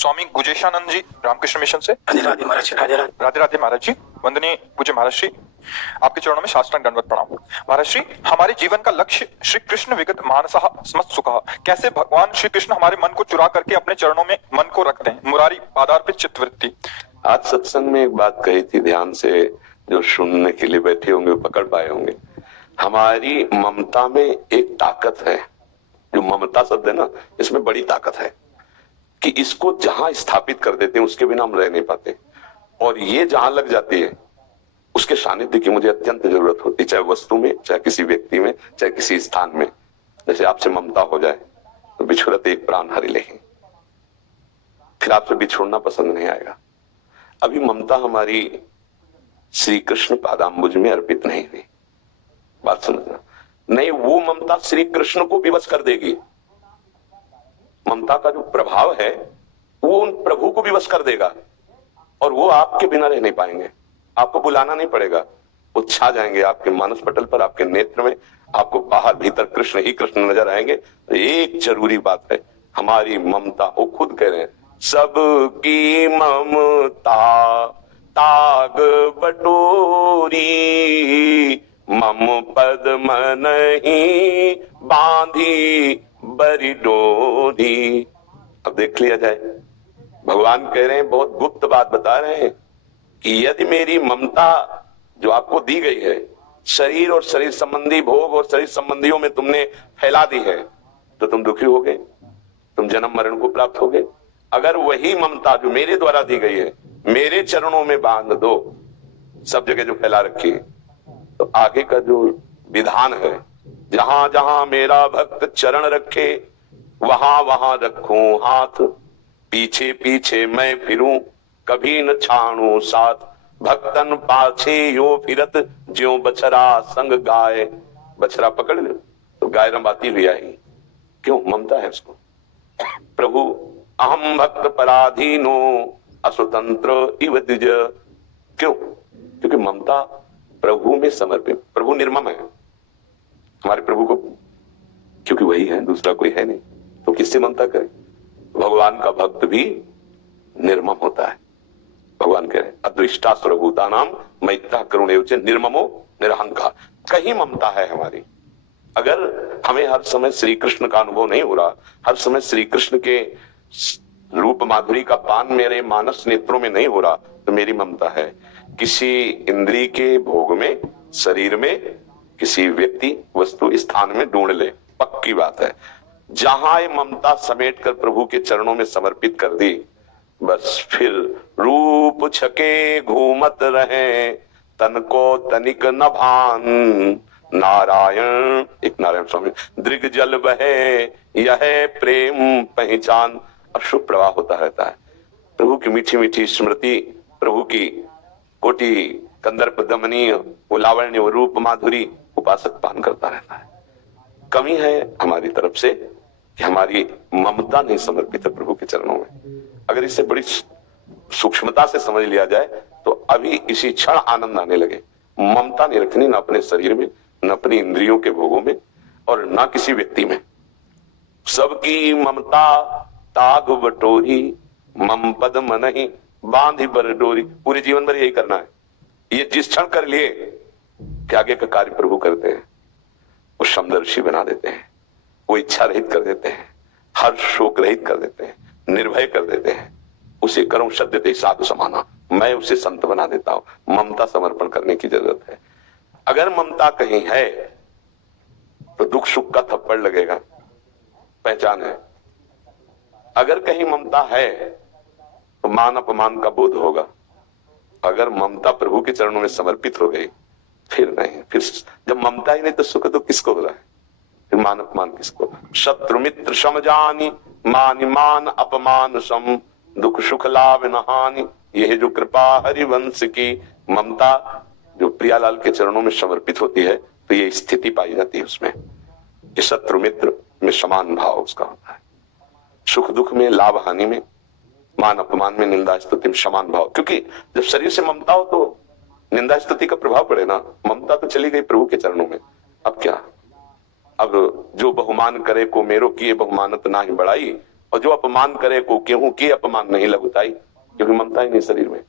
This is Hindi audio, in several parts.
स्वामी गुजेशानंद जी रामकृष्ण मिशन से। राधे राधे महाराज जी, राधे राधे। राधे राधे महाराज जी, वंदनीय पूज्य महाराज श्री, आपके चरणों में साष्टांग दंडवत प्रणाम। महाराज श्री, हमारे जीवन का लक्ष्य श्री कृष्ण विगत मानसः स्मत् सुखः, कैसे भगवान श्री कृष्ण हमारे मन को चुरा करके अपने चरणों में मन को रखते हैं। मुरारी पादार्पित चित्तवृत्ति। आज सत्संग में एक बात कही थी, ध्यान से जो सुनने के लिए बैठे होंगे पकड़ पाए होंगे। हमारी ममता में एक ताकत है, जो ममता शब्द है ना, इसमें बड़ी ताकत है कि इसको जहां स्थापित कर देते हैं उसके बिना हम रह नहीं पाते, और ये जहां लग जाती है उसके सानिध्य की मुझे अत्यंत जरूरत होती है, चाहे वस्तु में, चाहे किसी व्यक्ति में, चाहे किसी स्थान में। जैसे आपसे ममता हो जाए तो बिछुड़त एक प्राण हरि लेहि, फिर आपसे बिछोड़ना पसंद नहीं आएगा। अभी ममता हमारी श्री कृष्ण पादाम्बुज में अर्पित नहीं हुई, बात समझना। नहीं, वो ममता श्री कृष्ण को विवश कर देगी। ममता का जो प्रभाव है वो उन प्रभु को विवश कर देगा, और वो आपके बिना रह नहीं पाएंगे। आपको बुलाना नहीं पड़ेगा, वो छा जाएंगे आपके मानस पटल पर, आपके नेत्र में। आपको बाहर भीतर कृष्ण ही कृष्ण नजर आएंगे। एक जरूरी बात है, हमारी ममता, वो खुद कह रहे हैं, सबकी ममता ताग बटोरी, मम पद्म नहीं बांधी बरी डोरी। अब देख लिया जाए, भगवान कह रहे हैं, बहुत गुप्त बात बता रहे हैं कि यदि मेरी ममता जो आपको दी गई है, शरीर और शरीर संबंधी भोग और शरीर संबंधियों में तुमने फैला दी है, तो तुम दुखी होगे, तुम जन्म मरण को प्राप्त होगे। अगर वही ममता जो मेरे द्वारा दी गई है मेरे चरणों में बांध दो, सब जगह जो फैला रखी है, तो आगे का जो विधान है, जहां जहां मेरा भक्त चरण रखे वहां वहां रखूं हाथ, पीछे पीछे मैं फिरूं कभी न छाणू साथ, भक्तन पाछे यो फिरत ज्यो बछरा संग गाय। बछरा पकड़ लो तो गाय रंबाती हुई आई, क्यों? ममता है उसको। प्रभु अहम भक्त पराधीनो असुतंत्र इव द्विज, क्यों? क्योंकि ममता प्रभु में समर्पित। प्रभु निर्मम है हमारे प्रभु को, क्योंकि वही है, दूसरा कोई है नहीं, तो किससे ममता करे? भगवान का भक्त भी निर्मम होता है। भगवान कह रहे अदृष्टा सर्वभूता नाम मैत्रा करुणे निर्ममो निरहंकार। कहीं ममता है हमारी। अगर हमें हर समय श्री कृष्ण का अनुभव नहीं हो रहा, हर समय श्री कृष्ण के रूप माधुरी का पान मेरे मानस नेत्रों में नहीं हो रहा, तो मेरी ममता है। किसी इंद्रिय के भोग में, शरीर में, किसी व्यक्ति वस्तु स्थान में ढूंढ ले, पक्की बात है। जहां ये ममता समेट कर प्रभु के चरणों में समर्पित कर दी, बस फिर रूप छके घूमत रहे, तन को तनिक न भान, नारायण, एक नारायण स्वामी, दृग जल बहे यह प्रेम पहचान। अश्रु प्रवाह होता रहता है। प्रभु की मीठी मीठी स्मृति, प्रभु की कोटि कंदर्प दमनीय वो लावण्य, वो रूप माधुरी उपासक पान करता रहता है। कमी है हमारी तरफ से कि हमारी ममता नहीं समर्पित है प्रभु के चरणों में। अगर इसे बड़ी सूक्ष्मता से समझ लिया जाए तो अभी इसी क्षण आनंद आने लगे। ममता नहीं रखनी, न अपने शरीर में, न अपनी इंद्रियों के भोगों में, और न किसी व्यक्ति में। सबकी ममता ताग बटोरी, मम पद्म नहीं बांधी बर डोरी। पूरे जीवन भर यही करना है। ये जिस क्षण कर लिए कि आगे का कार्य प्रभु करते हैं, वो समदर्शी बना देते हैं, वो इच्छा रहित कर देते हैं, हर शोक रहित कर देते हैं, निर्भय कर देते हैं। उसे करूं सद्यते साधु समाना, मैं उसे संत बना देता हूं। ममता समर्पण करने की जरूरत है। अगर ममता कहीं है तो दुख सुख का थप्पड़ लगेगा, पहचान है। अगर कहीं ममता है तो मान अपमान का बोध होगा। अगर ममता प्रभु के चरणों में समर्पित हो गई, फिर नहीं। फिर जब ममता ही नहीं तो सुख तो किसको हो रहा है? फिर मान अपमान किसको? शत्रु मित्र समझानी, मान मान अपमान सम, दुख सुख लाभ न हानि। यह जो कृपा हरिवंश की ममता जो प्रियालाल के चरणों में समर्पित होती है, तो ये स्थिति पाई जाती है उसमें कि शत्रु मित्र में समान भाव उसका होता है। सुख दुख में, लाभ हानि में, मान अपमान में, निंदा स्तुति में समान भाव। क्योंकि जब शरीर से ममता हो तो निंदा स्तुति का प्रभाव पड़े ना। ममता तो चली गई प्रभु के चरणों में, अब क्या? अब जो बहुमान करे को मेरो किए बहुमानत ना ही बढ़ाई, और जो अपमान करे को केहू के अपमान नहीं लगुताई, क्योंकि ममता ही नहीं शरीर में,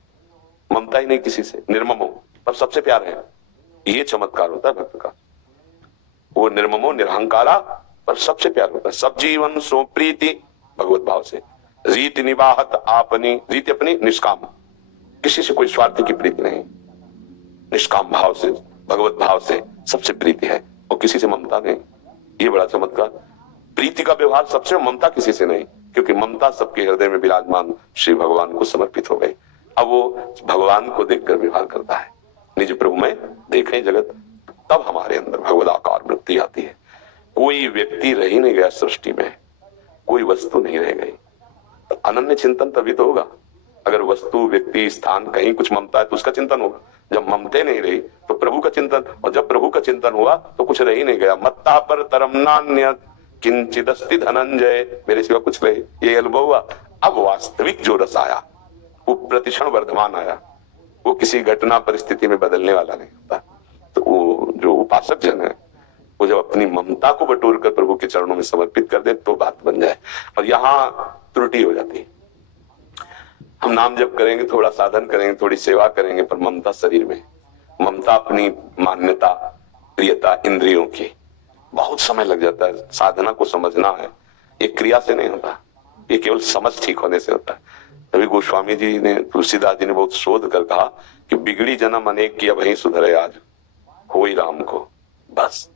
ममता ही नहीं किसी से, निर्ममो पर सबसे प्यार है। ये चमत्कार होता है भक्त का, वो निर्ममो निरहंकारा पर सबसे प्यार होता है। सब जीवन सो प्रीति भगवत भाव से, रीति निवाहत आपनी, रीति अपनी निष्काम, किसी से कोई स्वार्थ की प्रीति नहीं, निष्काम भाव से भगवत भाव से सबसे प्रीति है और किसी से ममता नहीं। ये बड़ा चमत्कार, प्रीति का व्यवहार सबसे, ममता किसी से नहीं, क्योंकि ममता सबके हृदय में विराजमान श्री भगवान को समर्पित हो गई। अब वो भगवान को देखकर व्यवहार करता है, निज प्रभु में देखें जगत, तब हमारे अंदर भगवद आकार वृत्ति आती है। कोई व्यक्ति रह ही नहीं गया सृष्टि में, कोई वस्तु नहीं रह गई, तो अनन्य चिंतन तभी तो होगा। अगर वस्तु व्यक्ति स्थान कहीं कुछ ममता है तो उसका चिंतन होगा, जब ममते नहीं रही तो प्रभु का चिंतन, और जब प्रभु का चिंतन हुआ तो कुछ रह ही नहीं गया। मत्ता पर तरम नान्य किंचिदस्ति धनंजय, मेरे सिवा कुछ रहे, ये अनुभव हुआ। अब वास्तविक जो रस आया वो प्रतिक्षण वर्धमान आया, वो किसी घटना परिस्थिति में बदलने वाला नहीं होता। तो वो जो उपासक जन है वो जब अपनी ममता को बटोर कर प्रभु के चरणों में समर्पित कर दे तो बात बन जाए। और यहां त्रुटि हो जाती है, हम नाम जप करेंगे, थोड़ा साधन करेंगे, थोड़ी सेवा करेंगे, पर ममता शरीर में, ममता अपनी मान्यता प्रियता इंद्रियों की, बहुत समय लग जाता है। साधना को समझना है, ये क्रिया से नहीं होता, ये केवल समझ ठीक होने से होता है। तभी गोस्वामी जी ने, तुलसीदास जी ने बहुत शोध कर कहा कि बिगड़ी जन्म अनेक की, अब वही सुधरे आज होई राम को। बस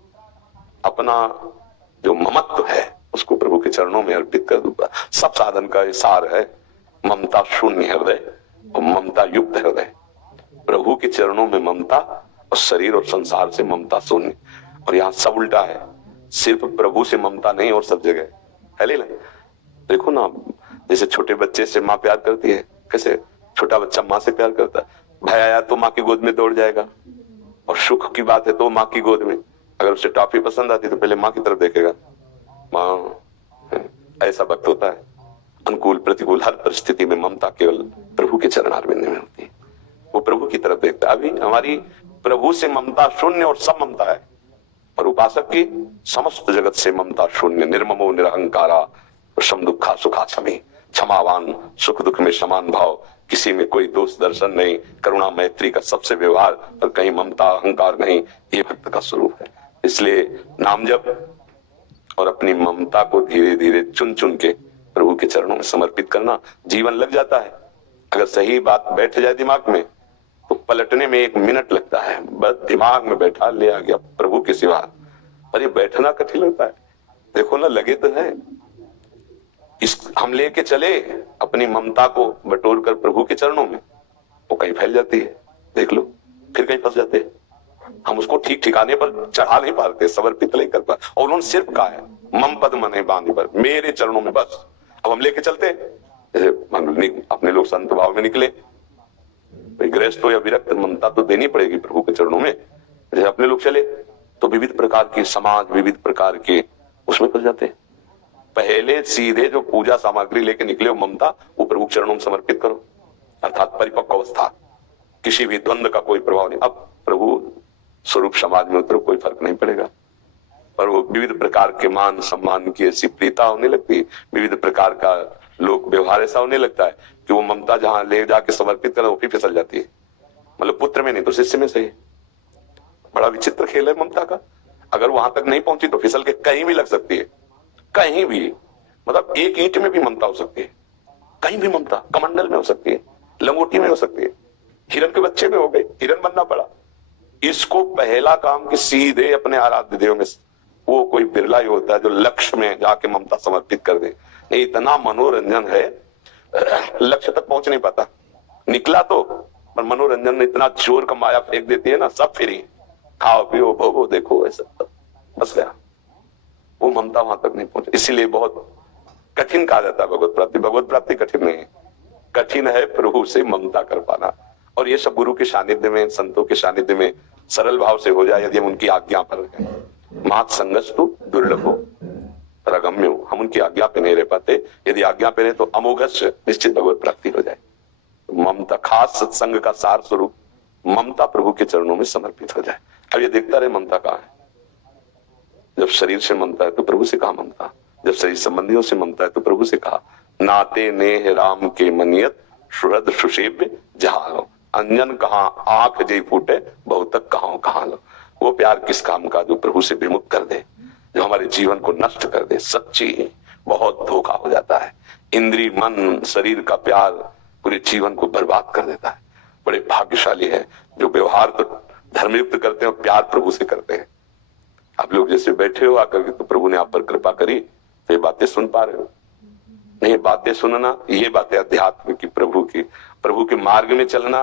अपना जो ममत्व है उसको प्रभु के चरणों में अर्पित कर दूंगा। सब साधन का सार है ममता शून्य हृदय और ममता युक्त हृदय। प्रभु के चरणों में ममता और शरीर और संसार से ममता शून्य। और यहाँ सब उल्टा है, सिर्फ प्रभु से ममता नहीं और सब जगह है। ले देखो ना, जैसे छोटे बच्चे से माँ प्यार करती है, कैसे छोटा बच्चा माँ से प्यार करता है। भय आया तो माँ की गोद में दौड़ जाएगा, और सुख की बात है तो माँ की गोद में। अगर उसे टॉफी पसंद आती तो पहले माँ की तरफ देखेगा, माँ। ऐसा वक्त होता है, अनुकूल प्रतिकूल हर परिस्थिति में ममता केवल प्रभु के चरणारविंद में होती है। वो प्रभु की तरफ देखता है। अभी हमारी प्रभु से ममता शून्य और सब ममता है, और उपासक की समस्त जगत से ममता शून्य, निर्ममो निरहंकारा सम दुखा सुखा क्षमी, क्षमावान, सुख दुख में समान भाव, किसी में कोई दोष दर्शन नहीं, करुणा मैत्री का सबसे व्यवहार, पर कहीं ममता अहंकार नहीं। ये भक्त का स्वरूप है। इसलिए नाम जप और अपनी ममता को धीरे धीरे चुन चुन के प्रभु के चरणों में समर्पित करना, जीवन लग जाता है। अगर सही बात बैठ जाए दिमाग में तो पलटने में 1 मिनट लगता है, बस दिमाग में बैठा, ले आ गया प्रभु के सिवा। पर ये बैठना कठिन लगता है। देखो ना, लगे तो है, इस हम लेके चले अपनी ममता को बटोर कर प्रभु के चरणों में, वो कहीं फैल जाती है, देख लो, फिर कहीं फंस जाते हैं। हम उसको ठीक ठिकाने पर चढ़ा नहीं पाते, समर्पित नहीं कर पाते। और उन्होंने सिर्फ कहा है मम पद मने बांधे पर, मेरे चरणों में बस। अब हम लेके चलते, जैसे अपने लोग संत भाव में निकले, गृहस्थ हो या विरक्त, ममता तो देनी पड़ेगी प्रभु के चरणों में। जैसे अपने लोग चले तो विविध प्रकार के समाज, विविध प्रकार के उसमें फंस जाते हैं। पहले सीधे जो पूजा सामग्री लेके निकले हो ममता, वो प्रभु चरणों में समर्पित करो, अर्थात परिपक्व अवस्था, किसी भी द्वंद्व का कोई प्रभाव नहीं। अब प्रभु स्वरूप समाज में उतरो, कोई फर्क नहीं पड़ेगा। पर वो विविध प्रकार के मान सम्मान की ऐसी प्रीता होने लगती है, विविध प्रकार का लोक व्यवहार ऐसा होने लगता है कि वो ममता जहां ले जाके समर्पित करें वो फिर फिसल जाती है। मतलब पुत्र में नहीं तो शिष्य में सही। बड़ा विचित्र खेल है ममता का। अगर वहां तक नहीं पहुंची तो फिसल के कहीं भी लग सकती है, कहीं भी। मतलब एक ईंट में भी ममता हो सकती है, कहीं भी ममता, कमंडल में हो सकती है, लंगोटी में हो सकती है, हिरन के बच्चे में हो गई, हिरन बनना पड़ा। इसको पहला काम कि सीधे अपने आराध्य देव में, वो कोई बिरला ही होता है जो लक्ष्य में जाके ममता समर्पित कर दे। ये इतना मनोरंजन है, लक्ष्य तक पहुंच नहीं पाता, निकला तो, पर मनोरंजन में इतना जोर का माया फेंक देती है ना, सब फ्री, खाओ पियो भोगो देखो, ऐसा बस गया। वो ममता वहां तक नहीं पहुंचे। इसीलिए बहुत कठिन कहा जाता है भगवत प्राप्ति। भगवत प्राप्ति कठिन नहीं है, कठिन है प्रभु से ममता कर पाना। और ये सब गुरु के सानिध्य में, संतों के सानिध्य में सरल भाव से हो जाए, यदि हम उनकी आज्ञा पर हैं। मात संगस्तु दुर्लभो रगम्यो, हम उनकी आज्ञा पे नहीं रह पाते। यदि आज्ञा पे रहे तो अमोघस्य निश्चित भगवत प्राप्ति हो जाए। ममता, खास सत्संग का सार स्वरूप ममता प्रभु के चरणों में समर्पित हो जाए। अब ये देखता रहे ममता कहाँ है। जब शरीर से ममता है तो प्रभु से कहाँ ममता, जब सही संबंधियों से ममता है तो प्रभु से कहा, नाते नेह राम के मनियत सुहृद सुसेव्य जहां लो, अंजन कहां आंख जय फूटे बहुतक कहां लो। वो प्यार किस काम का जो प्रभु से विमुख कर दे, जो हमारे जीवन को नष्ट कर दे। सच्ची बहुत धोखा हो जाता है। इंद्रिय मन शरीर का प्यार पूरे जीवन को बर्बाद कर देता है। बड़े भाग्यशाली है जो व्यवहार तो धर्मयुक्त करते हैं और प्यार प्रभु से करते हैं। आप लोग जैसे बैठे हो आकर के, तो प्रभु ने आप पर कृपा करी तो ये बातें सुन पा रहे हो। नहीं, बातें सुनना ये बातें अध्यात्म की, प्रभु के मार्ग में चलना